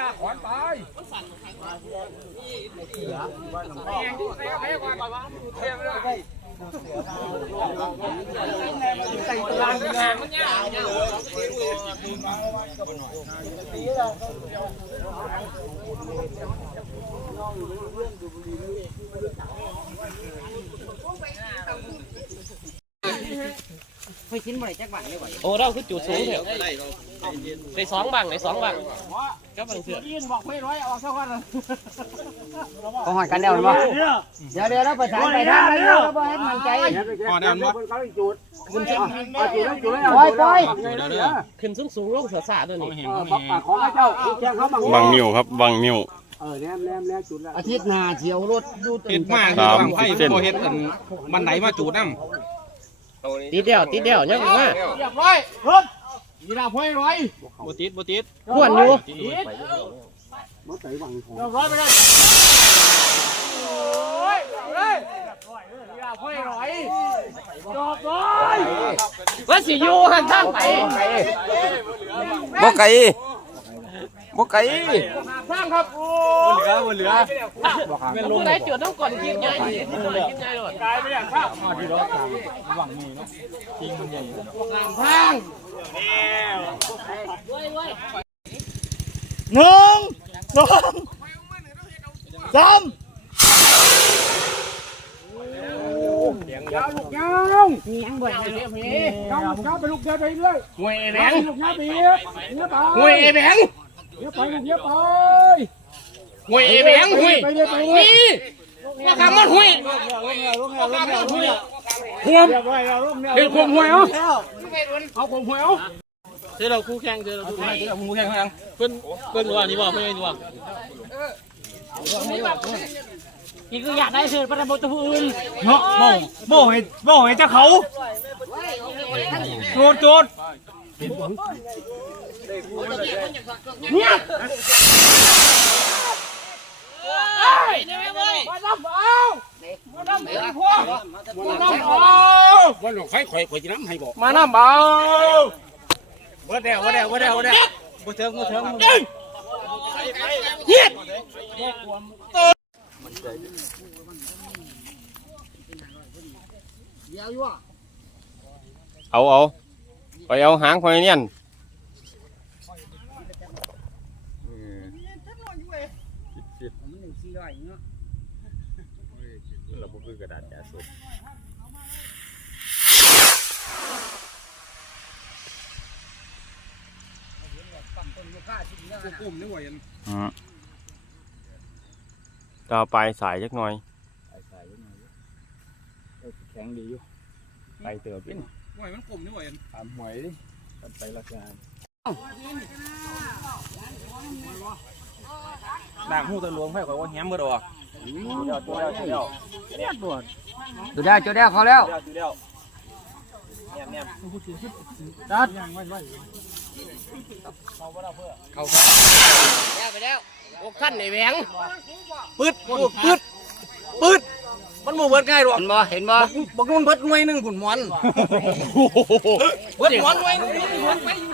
ด่าขอนไปมันสั่นของใครวะนี่เสือว่าหลวงพ่อแพ้แพ้กว่าเทียมเลยใส่ตัวมันยาวมันยาวตีเลย ทิ้นบ่ไจักบังเลยบ่โอ้เราคือจุดสูงเถอะในสองบังในสองบังก็บังเสือยื่นบอกไม่ร้อยออกซะก่อนเขาหอยกันเดียวมั้อเดี๋ยวเดี๋ยวเราประสานไปทางไหนเราให้มันใจหอยเดียวมั้งขึ้นจุดปล่อยปล่อยขึ้นสูงสูงลงเสือสาตัวนี้บังมิวครับบังมิวอาทิตย์หน้าเที่ยวรถยูติดมากครังไข่โคเส้นมันไหนมาจูดน้ำ ติดเดียวติดเดียวยังอยู่าเรียบร้อยเพิ่มมีดาว้อยร้บูติดบูติดขวนอยู่เรียบร้อยไปเลยยาวห้อยรจบเลยว่าสิอยู่หันทางไปบ่ไก่ บกไก่สร้างครับเหลือเหลือเป็นลมไหนจือต้องก่อนกินใหญ่กินใหญ่กินใหญ่หลดกายไม่ได้ข้าวมาที่รถามหวังมีเนาะทิ้งมันใหญ่ร่างหนึ่งสองสามยาวลูกยาวเนียงบ่อยเลยพี่ยาวลูกยาวไปลูกยาวไปเรื่อยหวยแบงลูกยาวไปเรื่อยหวยแบง ยอะยอไปหุยแบงหุยไยนี่มาขำมันหุยมาขำมันหุยควมเดี๋ยวควมหวยเอาเอาควมหวยเอาเจอเราคู่แข่งเจอเราคู่แข่งเจอเราคู่แข่รับเพิ่นเพิ่นดูว่านี่บ่เพิ่นดูว่านี่คืออยากได้เสือประดับตัวผู้อื่นเนาะโม่โม่ให้โม่ให้เจะเขาโจดโจด Nha. Ôi, nè em ơi. Ba năm không? Ba năm thì khoa. Ba năm không? Ba lục phải khỏe khỏe chỉ lắm hay bộ. Ba năm không? Bớt đeo, bớt đeo, bớt đeo, bớt đeo. Bớt thương, bớt thương. Đừng. Nhiệt. Ấu ấu. Coi ấu háng khoai nhanh. ย่อยเนาะเราบุคือกระดาษยาสูบกุ้มนี่หวยต่อไปสายจักหน่อยสายจักหน่อยแข็งดีอยู่ไปเติมเป็นหวยมันกลมนี่หวยตามหวยดิไปละกัน ต่างหูตะลวงไผ่ข่อยว่าแหมบ่ดอกจุดแล้วจุดแล้วจุดแล้วจุดแล้วจุดแล้วเขาแล้วจุดแล้วเนี่ยเนี่ยตัดเขาครับแล้ไปแล้วหกขั้นในแหวงปืดปืดปืดมันหมูเบิดง่ายหรอเห็นบ่เห็นบ่บอกมันเบิดหน่วยหนึ่งขุนมอนเบิดมอนหน่วยหนึ่ง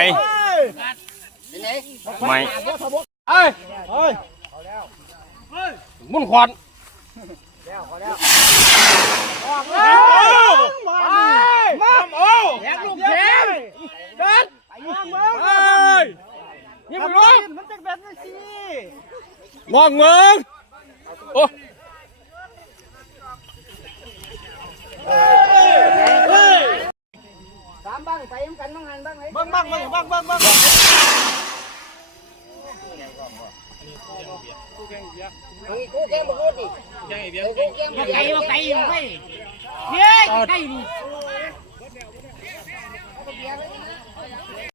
ไม่ไม้เอ้ยเอ้ยมุนขวัญมาโอ้แย่ลูกแย่เด็ดเอ้ยนี่มึงร้องมันจะแบบนี้สิมองมึงโอ้ น้ำกันบ้างหันบ้างไหมบ้างบ้างบ้างบ้างบ้างบ้างกูแกงบักรูดดิกูแกงบักรูดดิไก่บักไก่ยังไม่เฮ้ยไก่ดิ